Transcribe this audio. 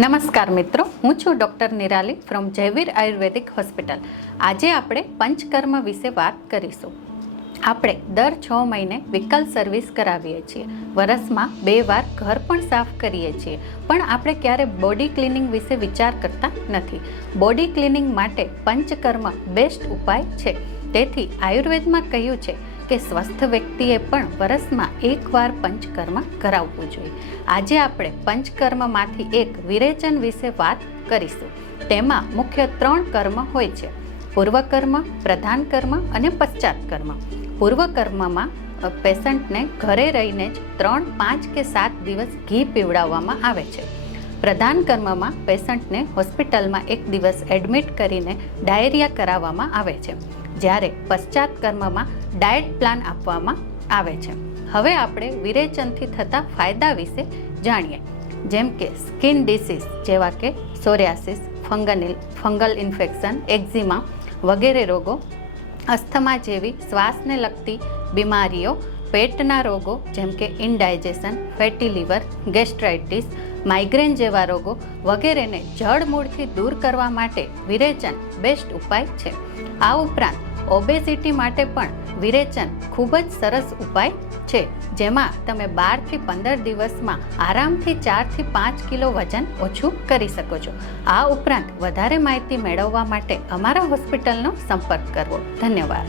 નમસ્કાર મિત્રો, હું છું doctor Nirali from Jayveer Ayurvedic hospital. આજે આપણે પંચકર્મ વિશે વાત કરીશું. આપણે દર 6 મહિને વ્હીકલ સર્વિસ કરાવીએ છીએ. વરસમાં 2 વાર ઘર પણ સાફ કરીએ છીએ, પણ આપણે ક્યારે બોડી ક્લિનિંગ વિશે વિચાર કરતા નથી. બોડી ક્લિનિંગ માટે પંચકર્મ બેસ્ટ ઉપાય છે. તેથી આયુર્વેદમાં કહ્યું છે કે સ્વસ્થ વ્યક્તિએ પણ વરસમાં 1 વાર પંચકર્મ કરાવવું જોઈએ. આજે આપણે પંચકર્મમાંથી એક વિરેચન વિશે વાત કરીશું. તેમાં મુખ્ય 3 કર્મ હોય છે: પૂર્વકર્મ, પ્રધાન કર્મ અને પશ્ચાત કર્મ. પૂર્વકર્મમાં પેશન્ટને ઘરે રહીને જ 3, 5 કે 7 દિવસ ઘી પીવડાવવામાં આવે છે. પ્રધાન કર્મમાં પેશન્ટને હોસ્પિટલમાં 1 દિવસ એડમિટ કરીને ડાયરિયા કરાવવામાં આવે છે. જ્યારે પશ્ચાત કર્મમાં ડાયટ પ્લાન આપવામાં આવે છે. હવે આપણે વિરેચનથી થતા ફાયદા વિશે જાણીએ. જેમ કે સ્કિન ડિસીઝ જેવા કે સોરિયાસિસ, ફંગલ ઇન્ફેક્શન, એક્ઝિમા વગેરે રોગો, અસ્થમા જેવી શ્વાસને લગતી બીમારીઓ, પેટના રોગો જેમ કે ઇનડાયજેશન, ફેટી લીવર, ગેસ્ટ્રાઇટિસ, માઇગ્રેન જેવા રોગો વગેરેને જડમૂળથી દૂર કરવા માટે વિરેચન બેસ્ટ ઉપાય છે. આ ઉપરાંત ઓબેસિટી માટે પણ વિરેચન ખૂબ જ સરસ ઉપાય છે, જેમાં તમે 12 થી 15 દિવસમાં આરામથી 4 થી 5 કિલો વજન ઓછું કરી શકો છો. આ ઉપરાંત વધારે માહિતી મેળવવા માટે અમારા હોસ્પિટલનો સંપર્ક કરવો. ધન્યવાદ.